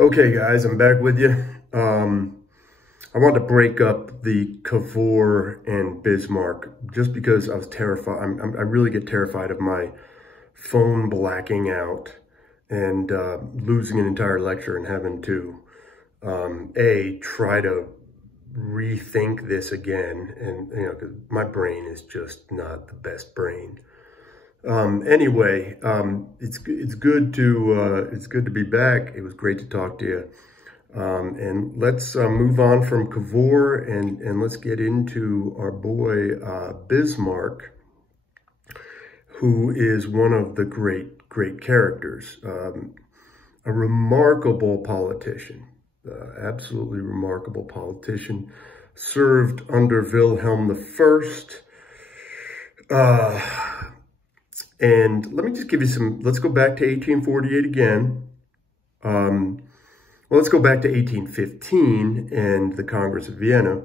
Okay, guys, I'm back with you. I want to break up the Cavour and Bismarck just because I was terrified. I really get terrified of my phone blacking out and losing an entire lecture and having to try to rethink this again. And because my brain is just not the best brain. Anyway, it's good to be back. It was great to talk to you. And let's move on from Cavour and let's get into our boy Bismarck, who is one of the great characters, a remarkable politician, absolutely remarkable politician, served under Wilhelm I. And let me just give you let's go back to 1848 again. Well, let's go back to 1815 and the Congress of Vienna.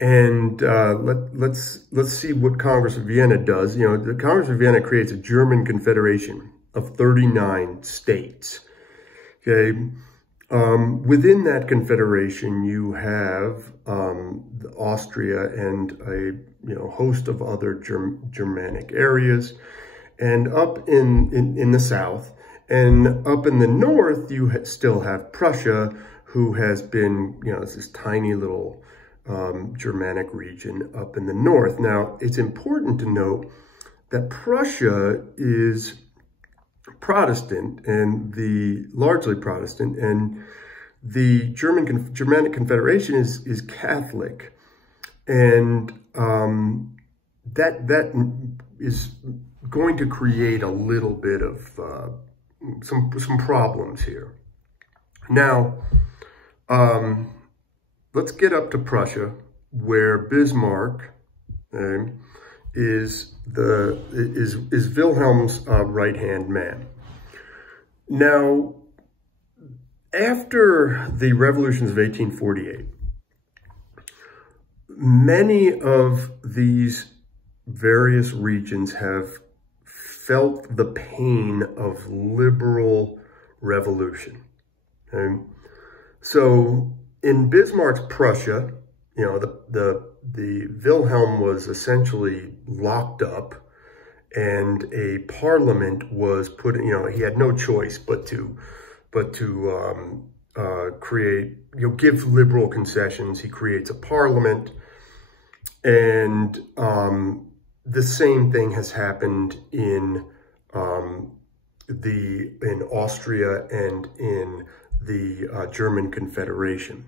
And let's see what Congress of Vienna does. The Congress of Vienna creates a German confederation of 39 states. Okay. Within that confederation, you have Austria and a host of other Germanic areas, and up in the south and up in the north, you still have Prussia, who has been it's this tiny little Germanic region up in the north. Now, it's important to note that Prussia is Protestant and largely Protestant, and the Germanic Confederation is Catholic, and that is going to create a little bit of some problems here. Now, let's get up to Prussia, where Bismarck is Wilhelm's right-hand man. Now, after the revolutions of 1848, many of these various regions have felt the pain of liberal revolution. Okay? So in Bismarck's Prussia, the Wilhelm was essentially locked up, and a parliament was put. He had no choice but to create, give liberal concessions. He creates a parliament, and the same thing has happened in Austria and in the German Confederation.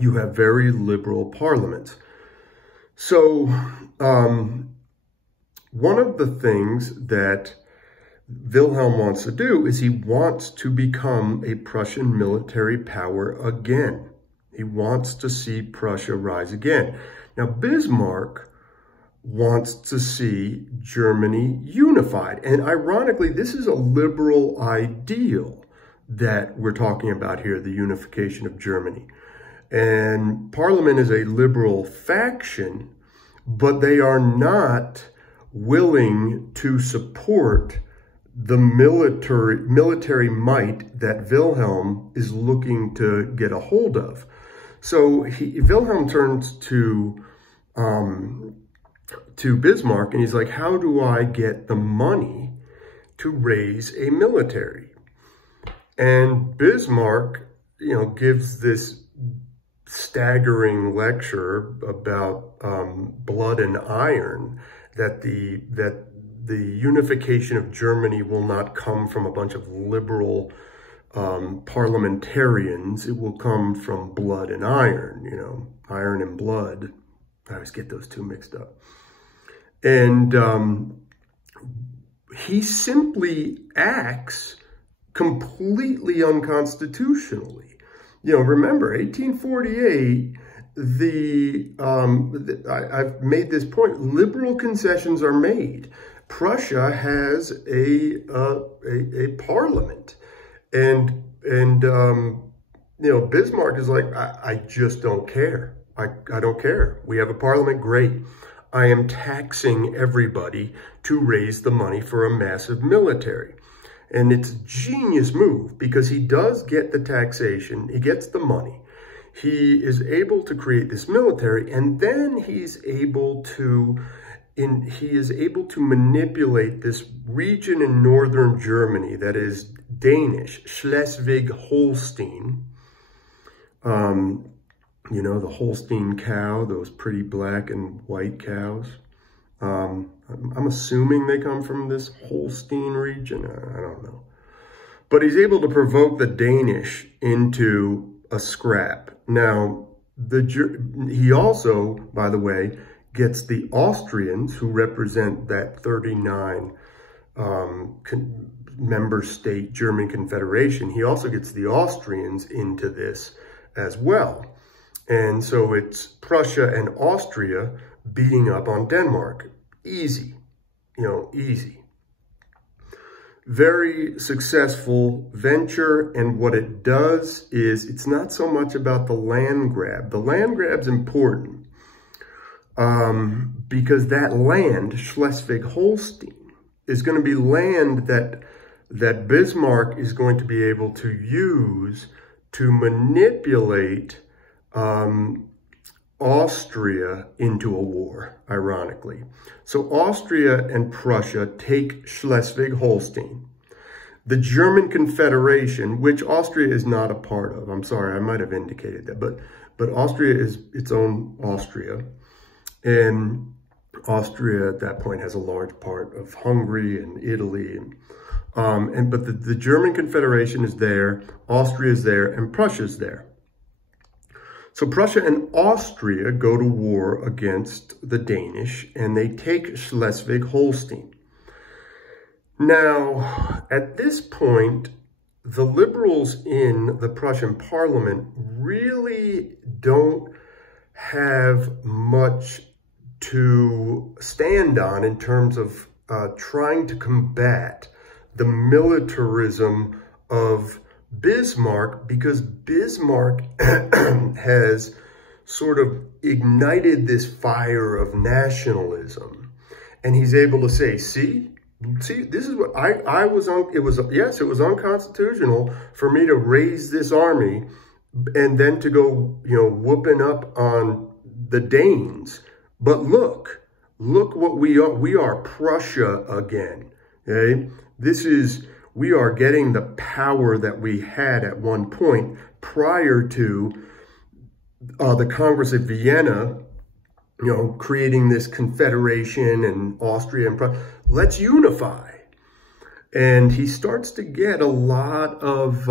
You have very liberal parliaments. So one of the things that Wilhelm wants to do is he wants to become a Prussian military power again. He wants to see Prussia rise again. Now, Bismarck wants to see Germany unified. And ironically, this is a liberal ideal that we're talking about here, the unification of Germany. And Parliament is a liberal faction, but they are not willing to support the military might that Wilhelm is looking to get a hold of. So Wilhelm turns to Bismarck, and he's like, how do I get the money to raise a military? And Bismarck, gives this staggering lecture about blood and iron, that the unification of Germany will not come from a bunch of liberal parliamentarians. It will come from blood and iron, iron and blood. I always get those two mixed up. And he simply acts completely unconstitutionally. Remember, 1848, I've made this point, liberal concessions are made. Prussia has a parliament, and Bismarck is like, I just don't care. I don't care. We have a parliament, great. I am taxing everybody to raise the money for a massive military. And it's a genius move because he does get the taxation, he gets the money. He is able to create this military, and then he's able to manipulate this region in northern Germany that is Danish, Schleswig-Holstein. You know, the Holstein cow, those pretty black and white cows. I'm assuming they come from this Holstein region. I don't know. But he's able to provoke the Danish into a scrap. Now, he also, by the way, gets the Austrians, who represent that 39 member state German Confederation. He also gets the Austrians into this as well. And so it's Prussia and Austria beating up on Denmark. Easy, you know, easy. Very successful venture, and what it does is it's not so much about the land grab. The land grab's important because that land, Schleswig-Holstein, is going to be land that Bismarck is going to be able to use to manipulate Austria into a war, ironically. So Austria and Prussia take Schleswig-Holstein. The German Confederation, which Austria is not a part of, I'm sorry, I might have indicated that, but Austria is its own Austria. And Austria at that point has a large part of Hungary and Italy. But the German Confederation is there, Austria is there, and Prussia is there. So Prussia and Austria go to war against the Danish, and they take Schleswig-Holstein. Now, at this point, the liberals in the Prussian Parliament really don't have much to stand on in terms of trying to combat the militarism of Bismarck, because Bismarck has sort of ignited this fire of nationalism, and he's able to say, see, this is what I was on. It was unconstitutional for me to raise this army and then to go, you know, whooping up on the Danes. But look what we are. We are Prussia again. Okay, we are getting the power that we had at one point prior to the Congress of Vienna, you know, creating this confederation and Austria and Prussia. Let's unify. And he starts to get a lot of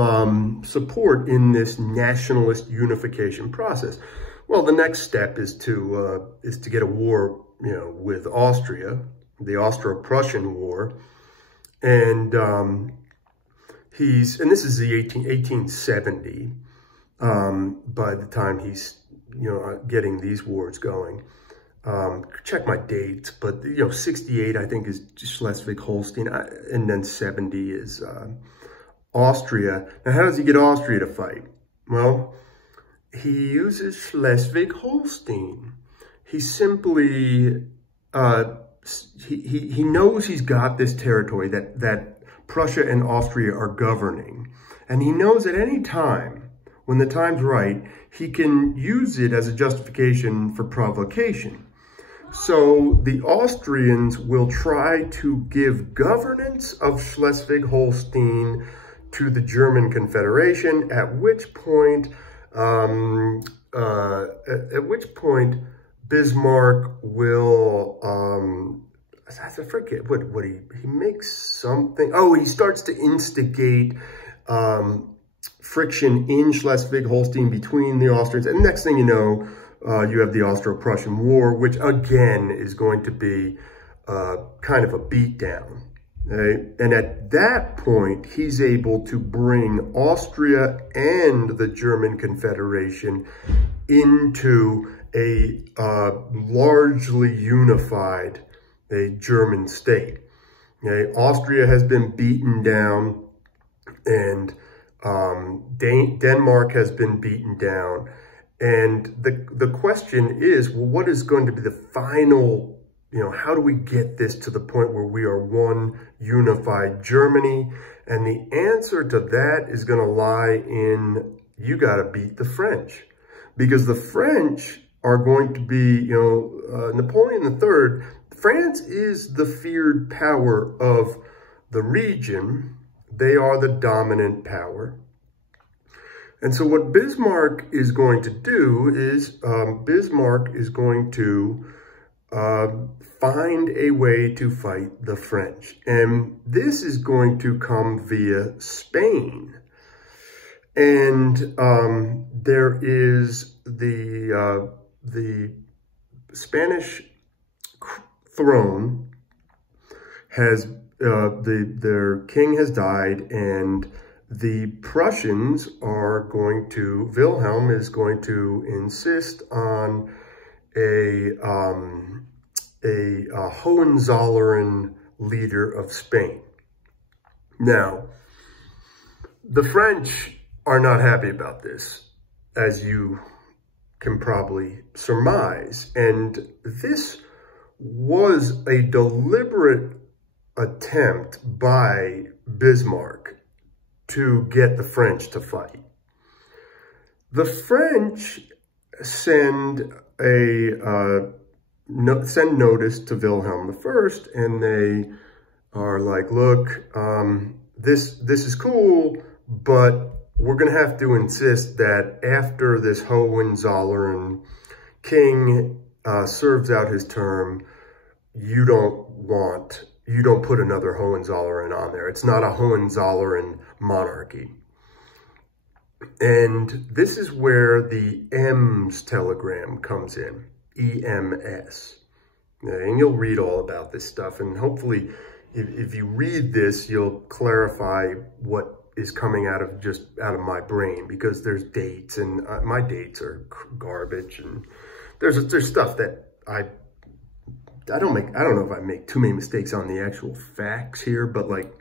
support in this nationalist unification process. Well, the next step is to get a war, you know, with Austria, the Austro-Prussian War. And this is the 1870, by the time he's, you know, getting these wars going. Check my dates, but, you know, 68, I think, is Schleswig-Holstein, and then 70 is Austria. Now, how does he get Austria to fight? Well, he uses Schleswig-Holstein. He simply, he knows he's got this territory that Prussia and Austria are governing. And he knows at any time, when the time's right, he can use it as a justification for provocation. So the Austrians will try to give governance of Schleswig-Holstein to the German Confederation, at which point Bismarck will, I forget what he makes something. Oh, he starts to instigate friction in Schleswig-Holstein between the Austrians. And next thing you know, you have the Austro-Prussian War, which again is going to be kind of a beatdown. Okay? And at that point, he's able to bring Austria and the German Confederation into a largely unified German state. Okay? Austria has been beaten down, and Denmark has been beaten down. And the question is, well, what is going to be the final, how do we get this to the point where we are one unified Germany? And the answer to that is going to lie in, you got to beat the French, because the French are going to be, Napoleon III, France is the feared power of the region. They are the dominant power. And so what Bismarck is going to do is, Bismarck is going to find a way to fight the French. And this is going to come via Spain. And there is the Spanish throne has, their king has died, and the Prussians are going to, Wilhelm is going to insist on a Hohenzollern leader of Spain. Now, the French are not happy about this, as you can probably surmise. And this was a deliberate attempt by Bismarck to get the French to fight. The French send notice to Wilhelm I, and they are like, look, this is cool, but we're going to have to insist that after this Hohenzollern king serves out his term, you don't put another Hohenzollern on there. It's not a Hohenzollern monarchy. And this is where the Ems telegram comes in, EMS. And you'll read all about this stuff. And hopefully, if you read this, you'll clarify what is coming out of my brain, because there's dates, and my dates are garbage. And there's stuff that I don't know if I make too many mistakes on the actual facts here, but like,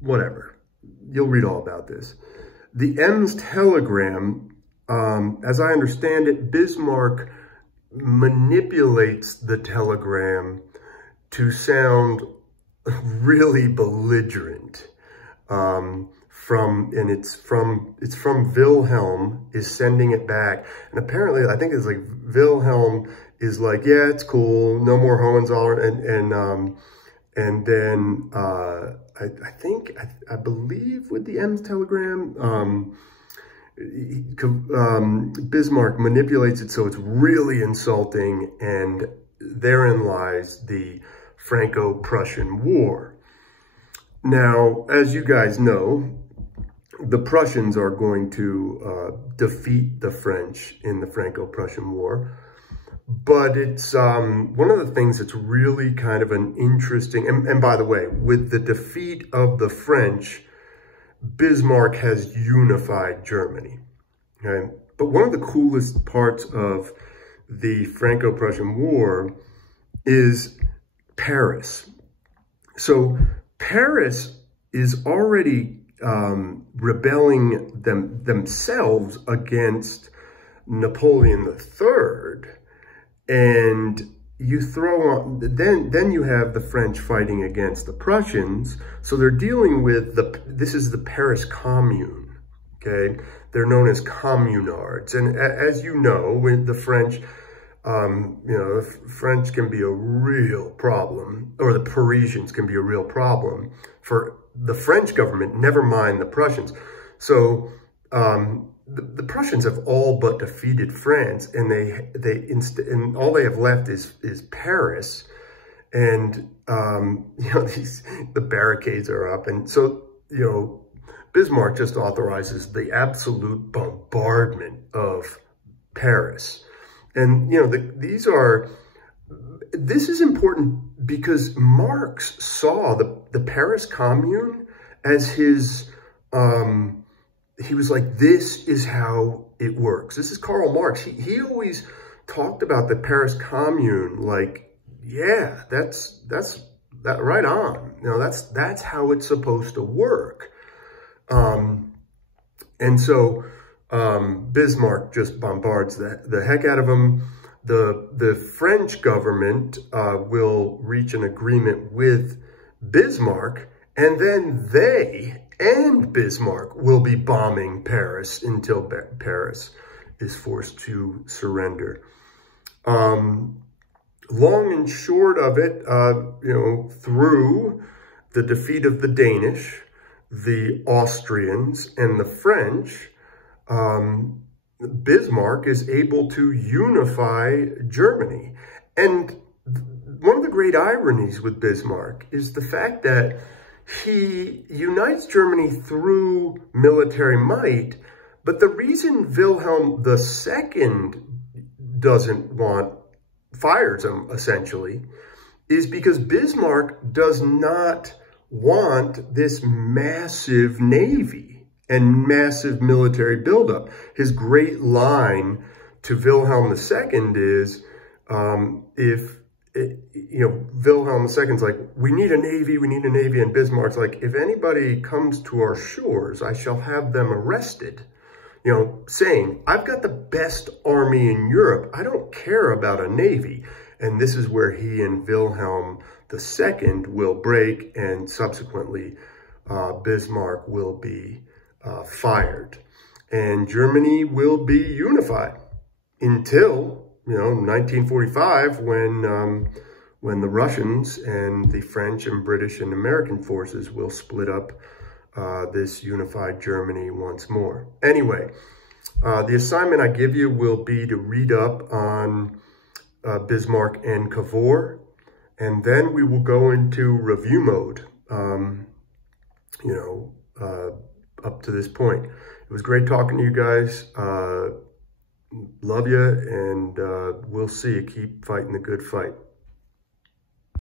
whatever. You'll read all about this. The Ems telegram, as I understand it, Bismarck manipulates the telegram to sound really belligerent. It's from Wilhelm is sending it back, and apparently I think it's like Wilhelm is like, yeah, it's cool, no more Hohenzollern, and then I believe with the Ems telegram, Bismarck manipulates it so it's really insulting, and therein lies the Franco-Prussian War. Now, as you guys know, the Prussians are going to defeat the French in the Franco-Prussian War. But it's one of the things that's really kind of an interesting, and by the way, with the defeat of the French, Bismarck has unified Germany. Okay? But one of the coolest parts of the Franco-Prussian War is Paris. So Paris is already rebelling themselves against Napoleon III. And you throw on, then you have the French fighting against the Prussians. So they're dealing with this is the Paris Commune, okay? They're known as communards. And as you know, with the French, the French can be a real problem, or the Parisians can be a real problem for the French government, never mind the Prussians. So, the Prussians have all but defeated France, and and all they have left is Paris, and the barricades are up, and so Bismarck just authorizes the absolute bombardment of Paris, and this is important because Marx saw the Paris Commune as his he was like, this is how it works. This is Karl Marx. He always talked about the Paris Commune like, yeah, that's right on. That's how it's supposed to work. And so Bismarck just bombards the heck out of them. The French government will reach an agreement with Bismarck, and then they and Bismarck will be bombing Paris until Paris is forced to surrender. Long and short of it, through the defeat of the Danish, the Austrians, and the French, Bismarck is able to unify Germany. And one of the great ironies with Bismarck is the fact that he unites Germany through military might, but the reason Wilhelm II fires him, essentially, is because Bismarck does not want this massive navy and massive military buildup. His great line to Wilhelm II is, Wilhelm II's like, we need a navy, and Bismarck's like, if anybody comes to our shores, I shall have them arrested. Saying, I've got the best army in Europe. I don't care about a navy. And this is where he and Wilhelm II will break, and subsequently Bismarck will be fired. And Germany will be unified until, 1945, when the Russians and the French and British and American forces will split up this unified Germany once more. Anyway, the assignment I give you will be to read up on Bismarck and Cavour, and then we will go into review mode, up to this point. It was great talking to you guys. Love you, and we'll see you. Keep fighting the good fight.